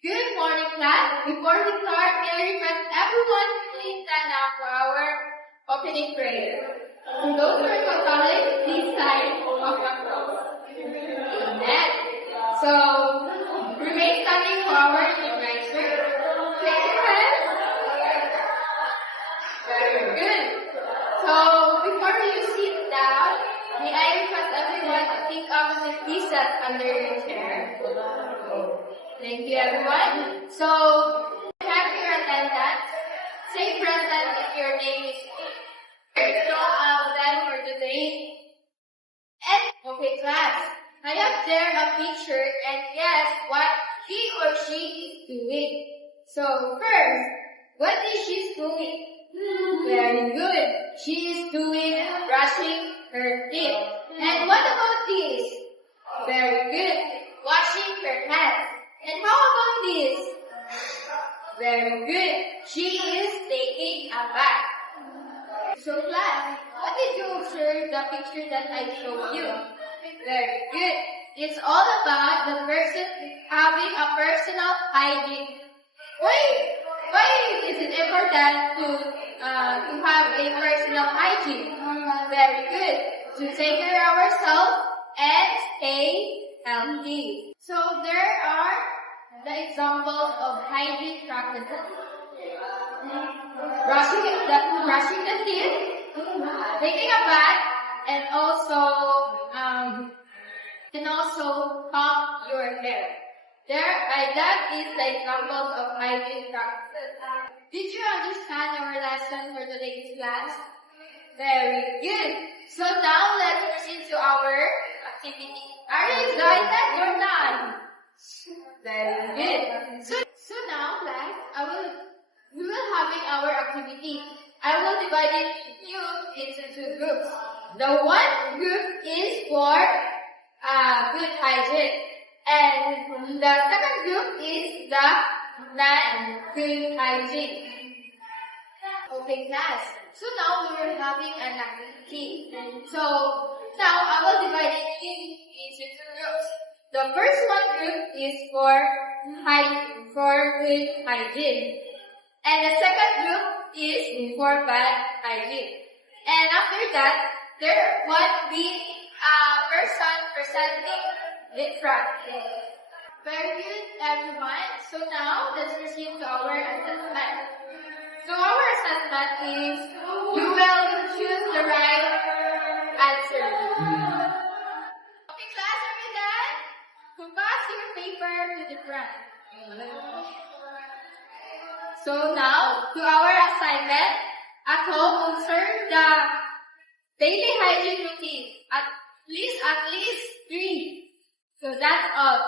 Good morning, class. Before we start, may I request everyone to please stand up for our opening prayer. For those who are Catholic, please stand of your cross. Amen. So, remain standing for our introduction. Place your hands. Very good. So, before you sit down, may I request everyone to think of the keys set under your chair. Thank you, everyone. So, have your attendance. Say present if your name is them for today. And, okay, class. I have there a picture and guess what he or she is doing. So, first, what is she doing? Very good. She is doing brushing her teeth. And what about this? Very good. Washing her hands. And how about this? Very good. She is taking a bath. So class, what did you observe the picture that I showed you? Very good. It's all about the person having a personal hygiene. Why is it important to have a personal hygiene? Very good. To take care of ourselves and stay healthy. So there are the examples of hygiene practices. Brushing the teeth, taking a bath, and also comb your hair. That is the examples of hygiene practices. Did you understand our lesson for today's class? Very good. So now let's proceed to our activity. Are you excited or not? Very good. So now, class, we will having our activity. I will divide you into two groups. The one group is for good hygiene, and the second group is the non-good hygiene. Okay, class. So now we are having an activity. So now I will divide it into two groups. The first one group is for good hygiene, and the second group is for bad hygiene. And after that, there will be a person presenting in front. Very good, everyone. So now let's proceed to our assessment. So our assessment is you will choose the right answer. Okay, class, are we done? Pass your paper to the front. So now, to our assignment, at home, observe the daily hygiene routine. At least 3. So that's all.